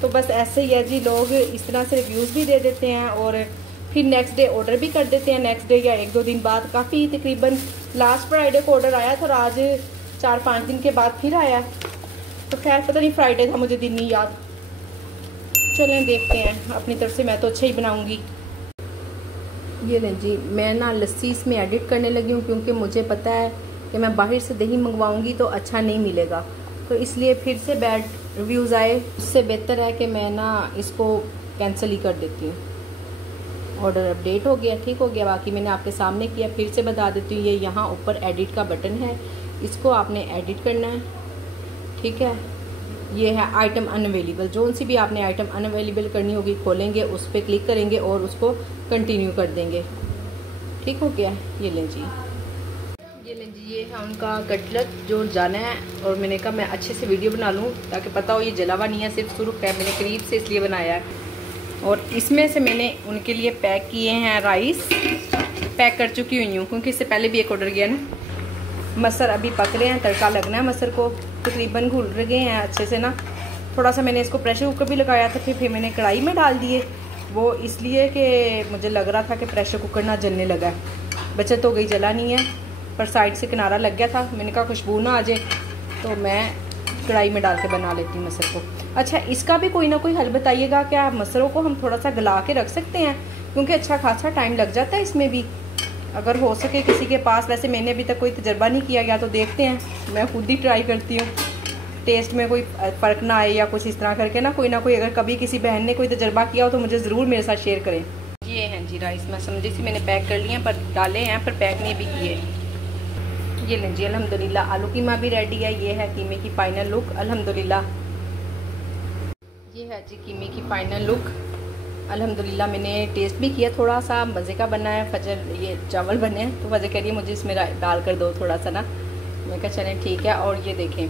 तो बस ऐसे ही है जी, लोग इस तरह से रिव्यूज़ भी दे देते हैं और फिर नेक्स्ट डे ऑर्डर भी कर देते हैं, नेक्स्ट डे या 1-2 दिन बाद। काफ़ी तकरीबन लास्ट फ्राइडे को ऑर्डर आया था और आज 4-5 दिन के बाद फिर आया। तो खैर पता नहीं फ्राइडे था, मुझे दिन नहीं याद। चलें देखते हैं, अपनी तरफ से मैं तो अच्छा ही बनाऊँगी। ये लें जी, मैं ना लस्सी इसमें एडिट करने लगी हूँ क्योंकि मुझे पता है कि मैं बाहर से दही मंगवाऊँगी तो अच्छा नहीं मिलेगा, तो इसलिए फिर से बैड रिव्यूज़ आए, उससे बेहतर है कि मैं ना इसको कैंसिल ही कर देती हूँ। ऑर्डर अपडेट हो गया, ठीक हो गया, बाकी मैंने आपके सामने किया। फिर से बता देती हूँ, ये यहाँ ऊपर एडिट का बटन है, इसको आपने एडिट करना है, ठीक है। ये है आइटम अनअवेलेबल, जो सी भी आपने आइटम अनअवेलेबल करनी होगी खोलेंगे, उस पर क्लिक करेंगे और उसको कंटिन्यू कर देंगे, ठीक हो गया। ये लें जी, ये लें जी, ये है उनका कटलेट जो जाना है। और मैंने कहा मैं अच्छे से वीडियो बना लूँ ताकि पता हो ये जला हुआ नहीं है, सिर्फ सुर्ख है, मैंने करीब से इसलिए बनाया है। और इसमें से मैंने उनके लिए पैक किए हैं राइस, पैक कर चुकी हुई हूँ क्योंकि इससे पहले भी एक ऑर्डर किया ना। मसर अभी पक रहे हैं, तड़का लगना है, मसर को तकरीबन घुल गए हैं अच्छे से ना। थोड़ा सा मैंने इसको प्रेशर कुकर भी लगाया था, फिर मैंने कढ़ाई में डाल दिए, वो इसलिए कि मुझे लग रहा था कि प्रेशर कुकर ना जलने लगा है। बचत हो गई, जला नहीं है, पर साइड से किनारा लग गया था। मैंने कहा खुशबू ना आ जाए तो मैं कढ़ाई में डाल के बना लेती हूँ मसर को। अच्छा, इसका भी कोई ना कोई हल बताइएगा, क्या मसरों को हम थोड़ा सा गला के रख सकते हैं, क्योंकि अच्छा खासा टाइम लग जाता है इसमें भी, अगर हो सके किसी के पास। वैसे मैंने अभी तक कोई तजर्बा नहीं किया गया, तो देखते हैं, मैं खुद ही ट्राई करती हूँ, टेस्ट में कोई फ़र्क ना आए या कुछ इस तरह करके ना कोई अगर कभी किसी बहन ने कोई तजर्बा किया हो तो मुझे ज़रूर मेरे साथ शेयर करें। ये हैं जी राइस, मैं समझी सी मैंने पैक कर लिए हैं, पर डाले हैं, पर पैक नहीं भी किए। ये लें जी, अल्हम्दुलिल्लाह आलू कीमा भी रेडी है। ये है कीमे की फाइनल लुक, अल्हम्दुलिल्लाह। ये है जी कीमे की फाइनल लुक, अल्हम्दुलिल्लाह। मैंने टेस्ट भी किया, थोड़ा सा मज़े का बना है। फजर ये चावल बने हैं तो फजर कह रही है मुझे इसमें डाल कर दो थोड़ा सा ना, मैं कहा चलें ठीक है। और ये देखें,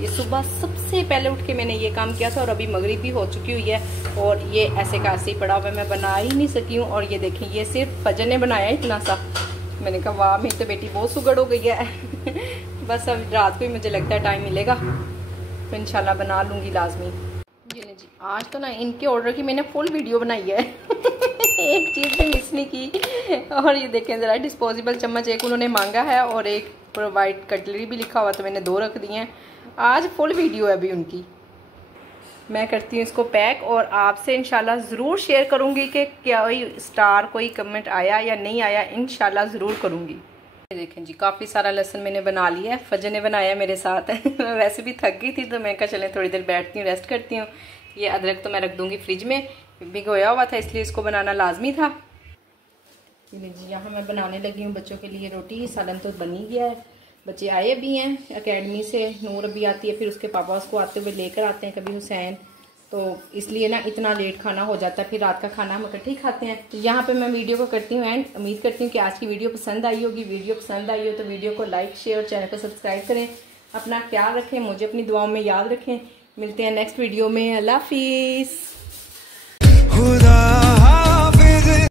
ये सुबह सबसे पहले उठ के मैंने ये काम किया था और अभी मगरिब भी हो चुकी हुई है और ये ऐसे का ऐसे ही पड़ा हुआ है, मैं बना ही नहीं सकी हूँ। और ये देखें, ये सिर्फ फजर ने बनाया इतना सा। मैंने कहा वाह, मेरी तो बेटी बहुत सुगड़ हो गई है। बस अब रात को ही मुझे लगता है टाइम मिलेगा तो इंशाल्लाह बना लूँगी लाजमी। जी जी, आज तो ना इनके ऑर्डर की मैंने फुल वीडियो बनाई है। एक चीज़ भी मिस नहीं की। और ये देखें ज़रा, डिस्पोजेबल चम्मच एक उन्होंने मांगा है और एक प्रोवाइड कटलरी भी लिखा हुआ, तो मैंने 2 रख दिए हैं। आज फुल वीडियो है अभी उनकी। मैं करती हूँ इसको पैक और आपसे इंशाल्लाह ज़रूर शेयर करूँगी कि क्या कोई स्टार कोई कमेंट आया या नहीं आया, इंशाल्लाह ज़रूर करूँगी। देखें जी, काफ़ी सारा लहसुन मैंने बना लिया है, फजर ने बनाया मेरे साथ। मैं वैसे भी थक गई थी तो मैं कहा चलें थोड़ी देर बैठती हूँ, रेस्ट करती हूँ। ये अदरक तो मैं रख दूँगी फ्रिज में, भिगोया हुआ था इसलिए इसको बनाना लाजमी था। जी, यहाँ मैं बनाने लगी हूँ बच्चों के लिए रोटी। सालन तो बन ही गया है, बच्चे आए भी हैं एकेडमी से, नूर भी आती है, फिर उसके पापा उसको आते हुए लेकर आते हैं, कभी हुसैन, तो इसलिए ना इतना लेट खाना हो जाता है, फिर रात का खाना हम इकट्ठे ही खाते हैं। तो यहाँ पे मैं वीडियो को करती हूँ एंड। उम्मीद करती हूँ कि आज की वीडियो पसंद आई होगी। वीडियो पसंद आई हो तो वीडियो को लाइक शेयर और चैनल को सब्सक्राइब करें। अपना ख्याल रखें, मुझे अपनी दुआओं में याद रखें। मिलते हैं नेक्स्ट वीडियो में। अल्लाह हाफिज़।